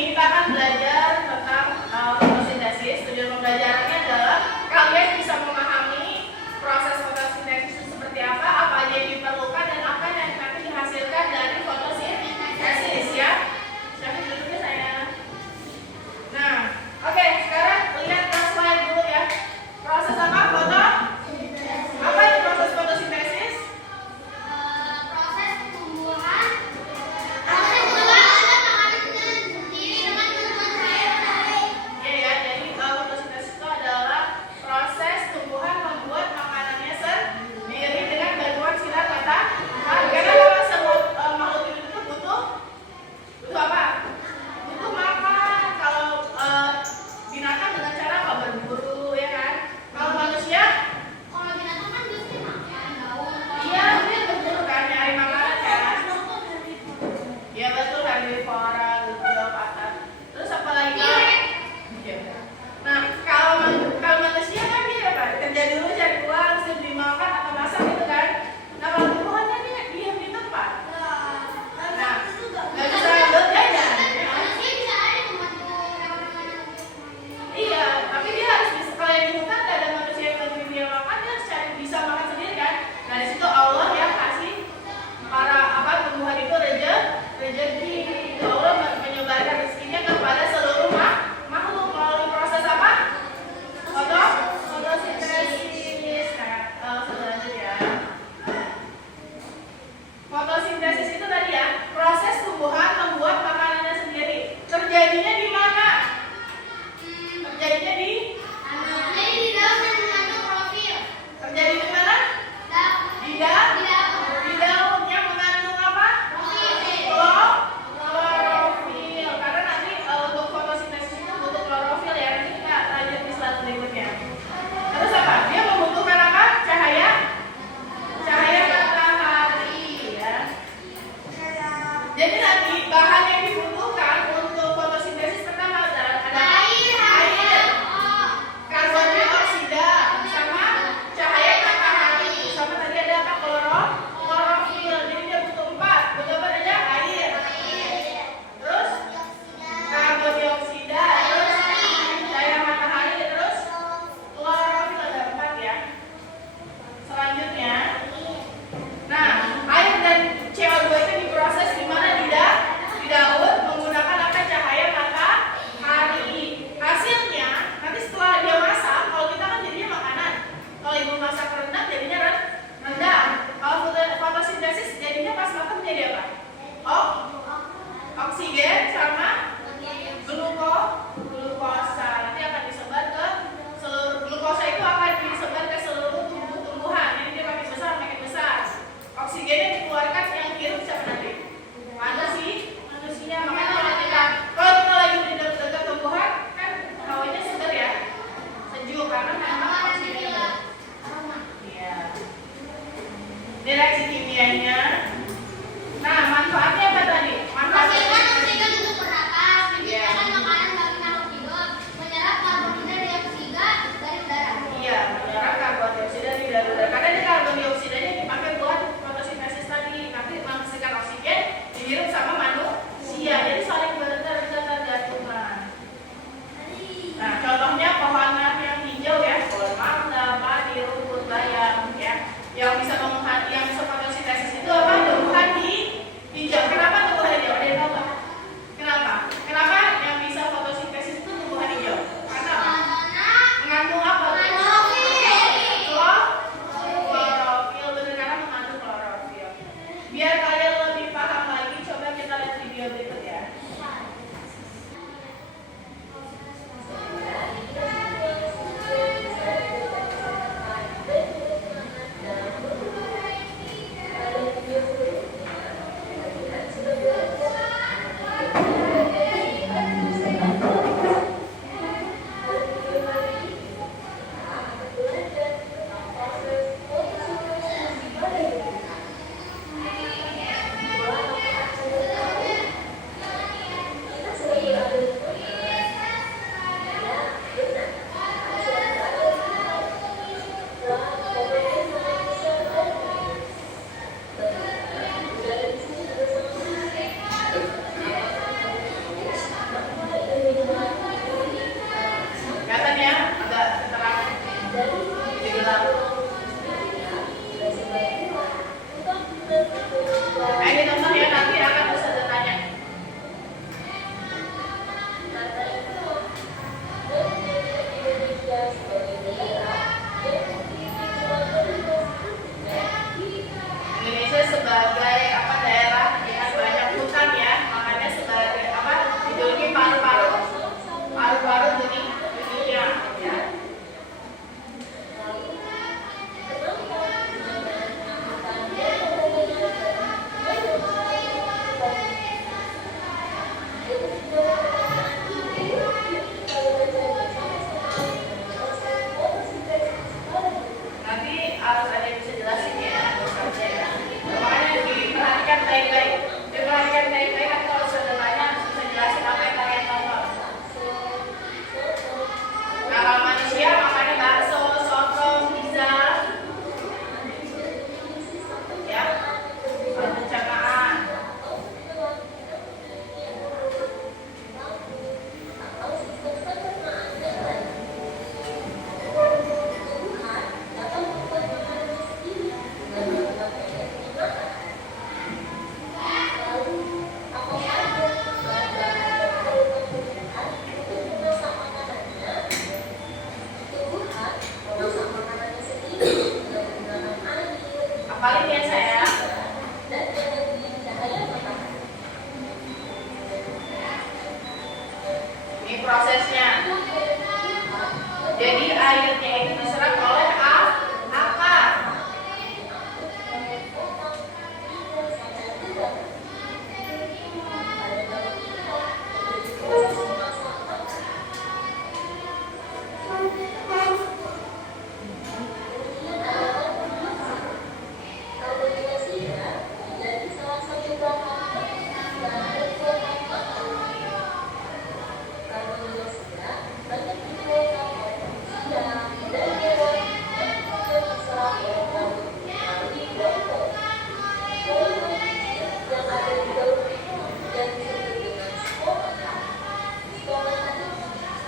Kita akan belajar tentang fotosintesis. Tujuan pembelajarannya adalah kalian bisa memahami proses fotosintesis itu seperti apa aja yang diperlukan, dan apa yang nanti dihasilkan dari fotosintesis ya. Siapa duduknya saya? Nah, oke, sekarang lihat ke slide dulu ya. Proses apa? Apa itu proses fotosintesis? Proses pembuahan. Iya ya, jadi fotosintesis itu adalah proses tumbuhan membuat makanannya sendiri dengan bantuan sinar matahari. Karena kalau semut makhluk hidup itu butuh apa? Butuh makan. Kalau binatang dengan cara apa? Berburu, ya kan? Kalau manusia, Kalau binatang kan biasanya makan daun. iya dia berburu kan, nyari makanan kan? Iya betul, herbivora, patah. Terus apa lagi? Iya. Nah, kalau manusia kan dia apa? Kerja dulu cari uang, terus beli makan atau masak gitu kan? Nah, kalau tumbuhannya dia diam di tempat. Nah, nggak bisa berjalan. Manusia bisa ada membantu hewan-hewan. Iya, tapi dia harus bisa. Kalau yang di hutan nggak ada manusia yang bantuin dia makan, dia harus bisa makan sendiri kan? Nah, di situ Allah yang kasih para tumbuhan itu rezeki. Allah menyebarkan rezekinya kepada seluruh makhluk melalui proses apa? Fotosintesis. Nah, lanjut ya. Fotosintesis itu tadi ya, proses tumbuhan membuat makanannya sendiri. Terjadinya di mana? Terjadinya di Jadi di dalam yang mengandung klorofil. terjadi di mana? Di daun yang mengandung apa? Klorofil. Karena nanti untuk fotosintesis itu butuh klorofil ya. Nanti kita lanjut di slide berikutnya. Terus apa? Dia membutuhkan apa? Cahaya matahari ya. Jadi nanti bahan yang dibutuhkan untuk fotosintesis Ini prosesnya. Jadi airnya itu diserap oleh akar.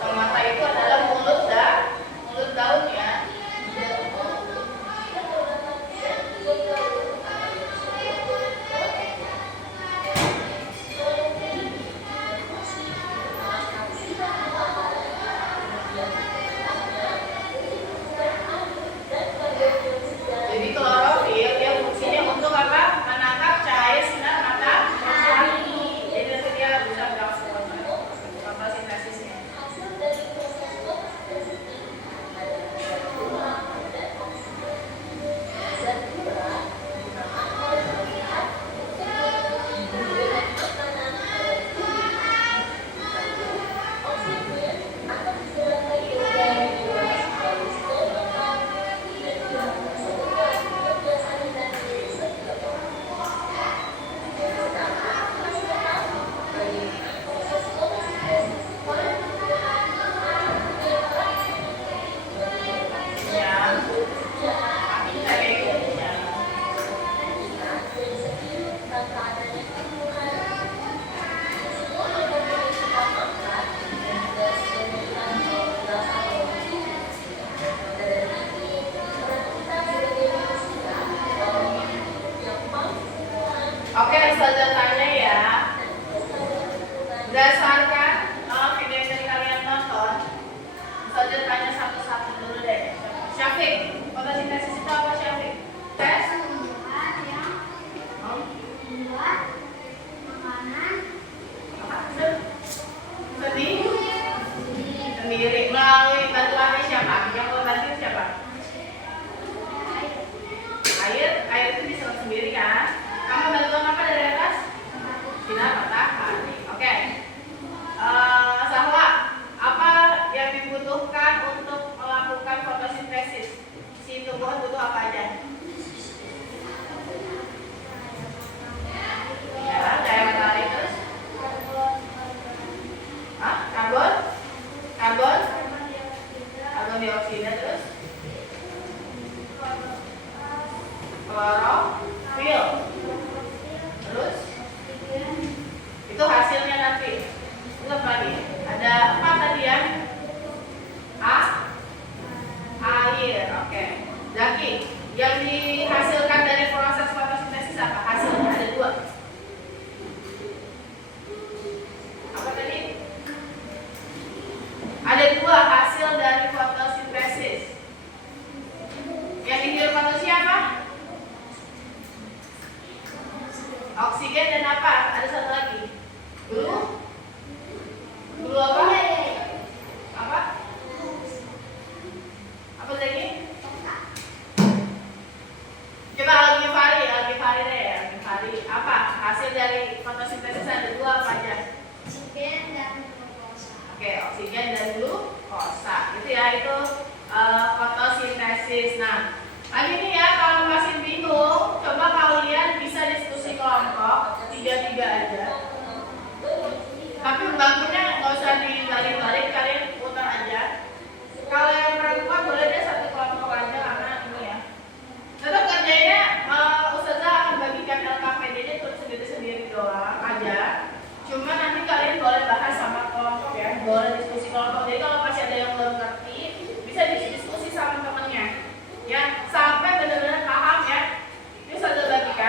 Stomata itu adalah mulut daun ya. Jadi klorofil dia fungsinya untuk apa? Menangkap cahaya sinar matahari. Jadi nanti dia bisa melakukan fotosintesisnya. Oke, Ustazah tanya ya. Berdasarkan video yang tadi kalian tonton, Ustazah tanya satu-satu dulu deh. Syafiq, fotosintesis itu apa Syafiq? Tes? Tumbuhan yang membuat makanan sendiri melalui bantuannya siapa? Yang membantu siapa? Air itu diserap sendiri kan? Kamu bantuan apa dari atas? Sinar matahari. Oke. Sahwa, apa yang dibutuhkan untuk melakukan fotosintesis? Si tumbuhan butuh apa aja? Ya, cahaya matahari terus. Karbon dioksida terus. Klorofil. Terus itu hasilnya nanti. Itu apa lagi? Ada apa tadi ya? Air. Oke. Zaki, yang dihasilkan dari proses fotosintesis apa? Hasilnya ada dua. Apa tadi? Ada dua hasil dari fotosintesis. Yang dihirup manusia apa? Oksigen dan apa? Ada satu lagi. Dulu apa? Apa? Apa lagi? Coba algifari deh. Algifari. Apa? Hasil dari fotosintesis ada dua apa aja? oksigen dan glukosa. Oke, oksigen dan glukosa. Itu ya, itu fotosintesis. Nah, lagi nih ya, kalau masih bingung, coba kalian bisa diskusi kelompok 3-3 aja. Tapi bangkunya nggak usah dibalik-balik, kalian putar aja. Kalau yang perempuan boleh deh satu kelompok aja karena ini ya. Tetap kerjanya Ustazah akan bagikan LKPD-nya tuh sendiri-sendiri doang aja. Cuma nanti kalian boleh bahas sama kelompok ya, boleh diskusi kelompok. Jadi kalau masih ada yang belum ngerti, bisa didiskusi sama temennya. Ya, sampai benar-benar paham ya. Ini Ustazah bagikan.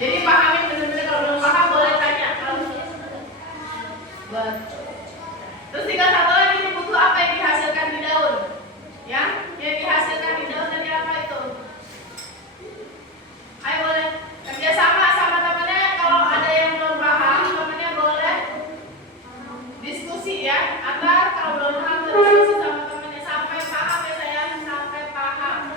Jadi pahamin benar-benar, kalau belum paham boleh tanya. Betul. Terus tinggal satu lagi, ini butuh apa yang dihasilkan di daun? Ya, yang dihasilkan di daun tadi apa itu? Ayo boleh kerja sama sama temannya. Kalau ada yang belum paham, temannya boleh diskusi ya. Atau kalau belum paham diskusi sama temannya sampai paham ya sayang, sampai paham.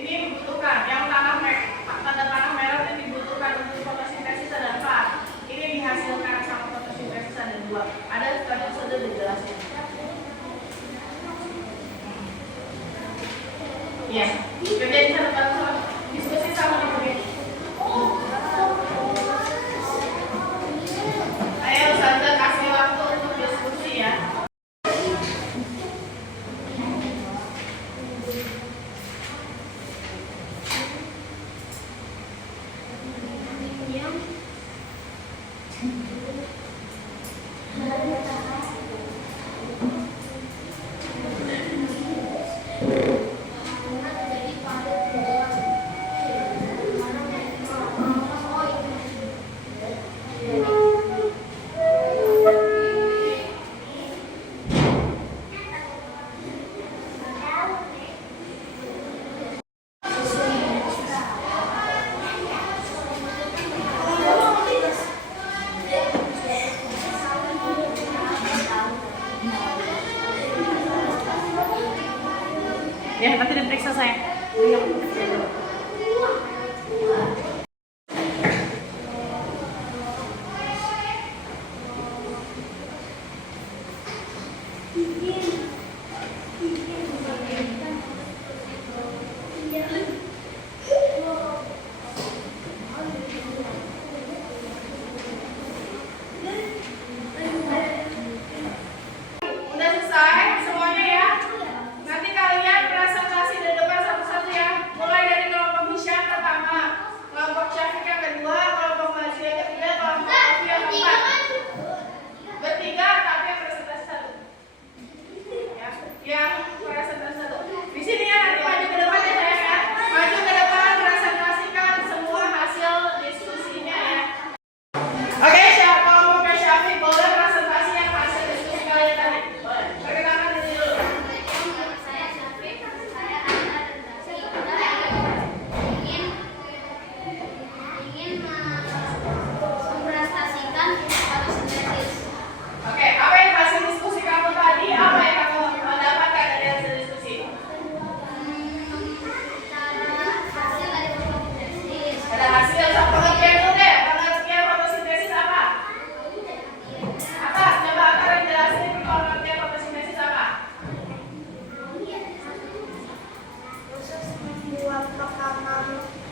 Ini dibutuhkan yang tanda tanah merah itu dibutuhkan untuk fotosintesis ada 4. Ini dihasilkan sama fotosintesis ada 2. Ada tadi sudah dijelasin. Iya, kerja di sana bareng diskusi sama teman. Ayo Ustazah kasih waktu untuk diskusi ya. Ya, nanti diperiksa saya. Udah selesai semuanya ya. Nanti kalian presentasi di depan satu-satu ya. Mulai dari kelompok Hisham pertama, kelompok Syafiq yang kedua, kelompok Masih yang ketiga, kelompok Ofi yang keempat. Bertiga tapi yang presentasi satu. Ya, yang presentasi satu. Di sini ya, nanti maju ke depan ya saya ya. Maju ke depan, presentasikan semua hasil diskusinya ya. Oke, kelompok Syafiq boleh presentasi yang hasil diskusi kalian tadi. Boleh. Perkenalkan diri dulu. Saya Syafiq, saya Anda dan Dasi. Kita ingin mempresentasikan fotosintesis. Oke, apa yang hasil diskusi kamu tadi? Apa yang kamu dapatkan dari hasil diskusi? Hasil dari fotosintesis. Ada hasil pengertian dulu deh. Pengertian fotosintesis apa? Apa? Coba Akar jelasin pengertian fotosintesis apa? Proses membuat makanan.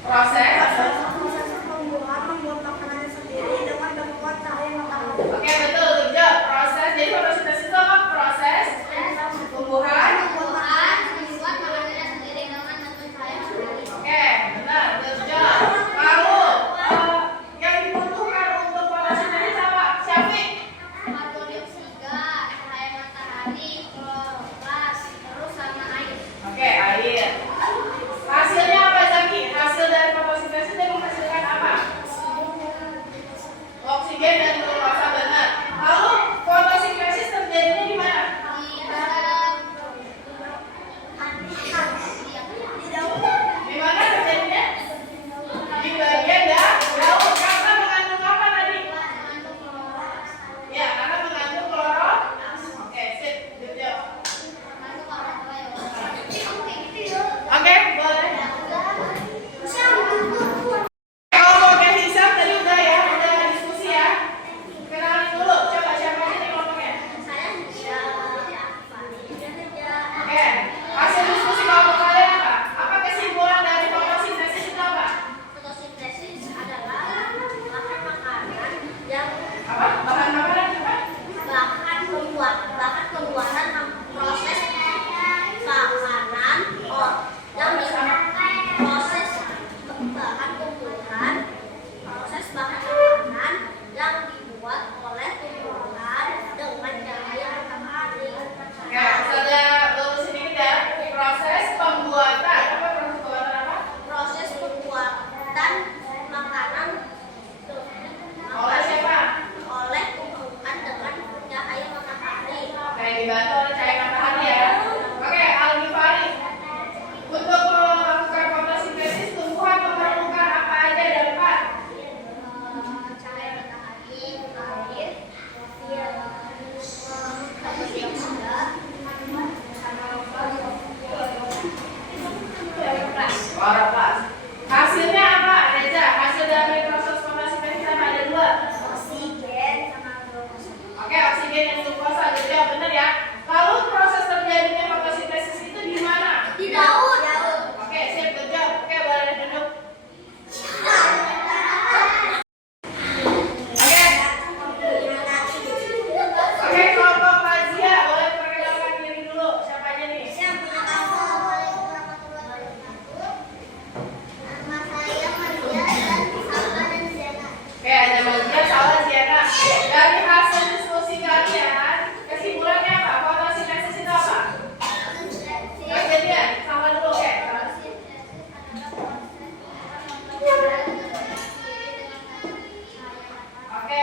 Proses. Proses membuat makanannya sendiri dengan membuat cahaya matahari. Oke, betul. Good job. Proses. Jadi fotosintesis itu apa? Proses tumbuhan. Membuat makanannya sendiri dengan membuat cahaya matahari. Oke, benar. Good job. Lalu yang dibutuhkan untuk fotosintesis apa? Syafiq. Karbon dioksida, cahaya matahari, gas, terus sama air. Oke, air. Hasilnya apa Zaki? Hasil dari fotosintesis dia menghasilkan apa? Oksigen dan glukosa, benar. Lalu fotosintesis terjadinya di mana? Di mana terjadinya? Di bagian daun. Karena mengandung apa tadi? Ya, karena mengandung kloro. Oke, sip. Good job. Oke, boleh. Kalau mau ke Hisam tadi udah ya, udah diskusi ya.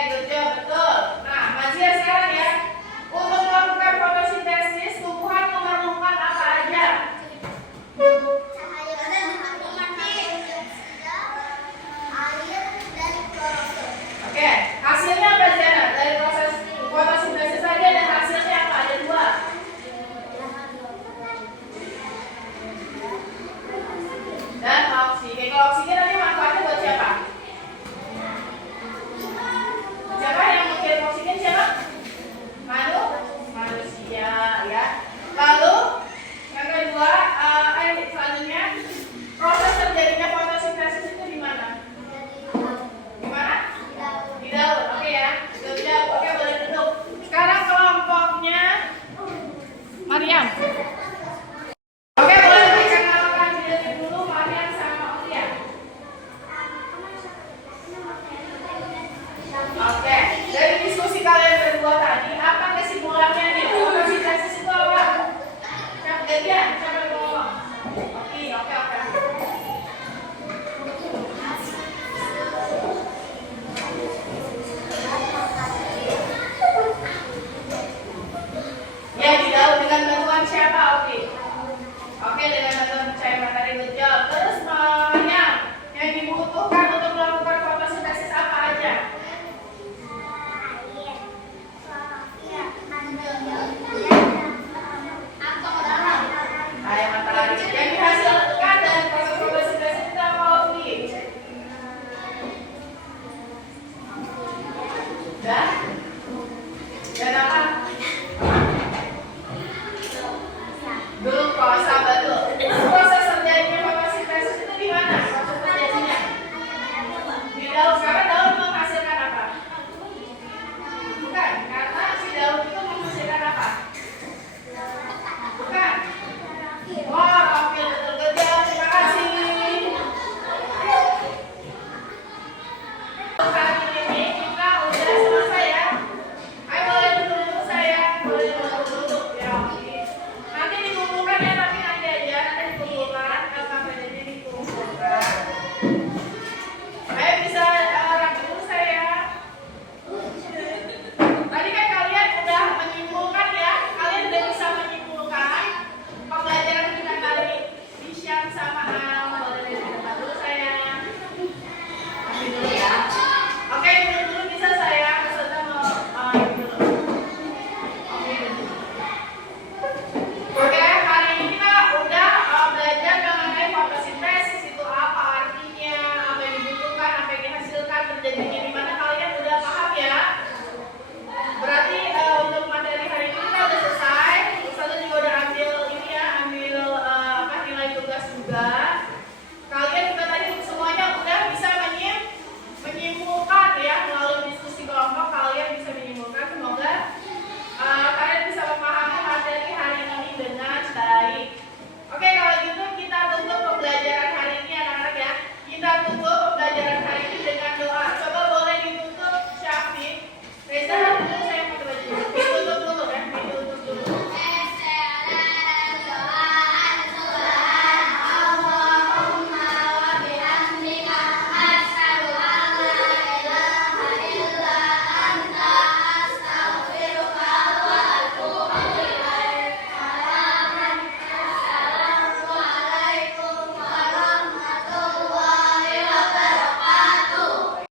good job, betul. Nah, Mazia sekarang ya. Untuk melakukan fotosintesis, tumbuhan memerlukan apa aja? Cahaya matahari, air, dan klorofil. Oke, hasilnya apa Zana? Dari proses fotosintesis tadi ada hasilnya apa? Ada dua. Dan oksigen. Kalau oksigen nanti manfaatnya buat siapa? Siapa yang mengirim oksigen siapa? Manusia ya. Lalu yang kedua, selanjutnya proses terjadinya fotosintesis itu di mana? Di mana? Di daun. Oke ya. Sudah. Oke, boleh duduk. Sekarang kelompoknya Mariam. Oke, boleh dikenalkan diri dulu Mariam sama Olia. Oke, dari diskusi kalian berdua tadi, apa kesimpulannya nih? Fotosintesis itu apa? Gantian, siapa yang mau ngomong? Oke. Ya, di daun dengan bantuan siapa, Oke? Oke, dengan bantuan cahaya matahari, good job. Terus Mariam, yang dibutuhkan untuk melakukan fotosintesis apa aja? Cahaya matahari. Yang dihasilkan dari proses fotosintesis itu apa, Oke? Dan